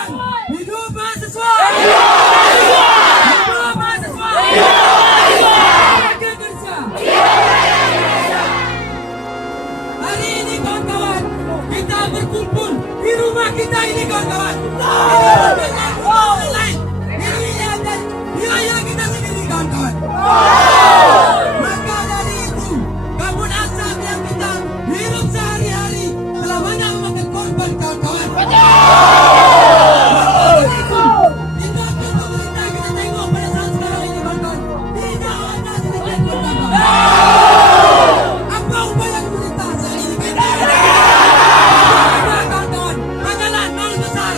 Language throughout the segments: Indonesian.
kawan-kawan, hidup mahasiswa! Hidup mahasiswa! Rakyat Indonesia! Hari ini kawan-kawan, kita berkumpul di rumah kita ini kawan-kawan. Biaya kita sendiri kawan-kawan. Maka dari itu, kabut asap yang kita hirup sehari-hari telah banyak memakan korban kawan-kawan. Tindakan pemerintah kita tengok pada saat sekarang ini kawan-kawan, tidak ada sedikit pun kawan-kawan. Apa upaya pemerintah saat ini kawan-kawan? Bakalan nol besar.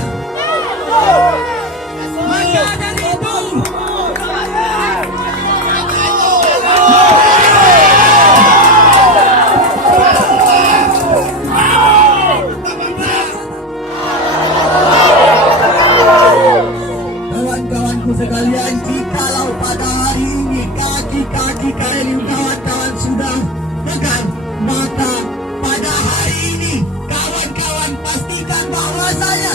Maka dari itu, kawan-kawanku sekalian, jikalau pada hari ini kaki-kaki kalian kawan-kawan sudah pegang, maka pada hari ini kawan-kawan pastikan bahwasanya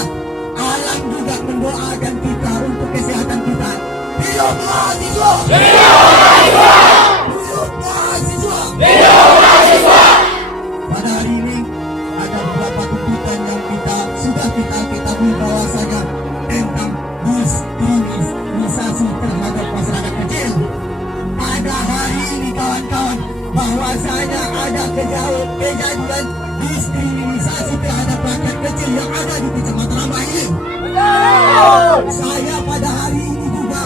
alam juga mendoakan kita untuk kesehatan kita. Hidup mahasiswa! Hidup mahasiswa! Hidup mahasiswa! Hidup mahasiswa! Pada hari ini ada beberapa tuntutan yang sudah kita ketahui bahwasanya tentang diskriminasi terhadap masyarakat kecil. Pada hari ini kawan-kawan, bahwasanya ada kejadian diskriminasi terhadap rakyat kecil yang ada di Kecamatan Lambah ini. Saya pada hari ini juga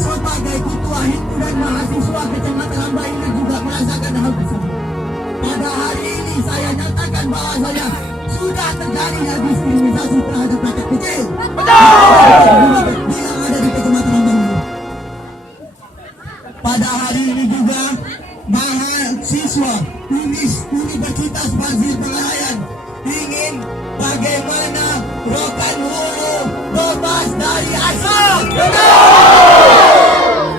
sebagai ketua himpunan mahasiswa Kecamatan Lambah ini juga merasakan hal tersebut. Pada hari ini saya nyatakan bahwasanya sudah terjadinya diskriminasi terhadap rakyat kecil yang ada di Kecamatan Lambah ini. Pada hari ini juga mahasiswa Universitas Pasir Pengaraian ingin bagaimana Rokan Hulu bebas dari asap.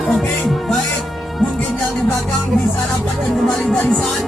Oke, baik. Mungkin yang di belakang bisa dapatkan kembali barisan.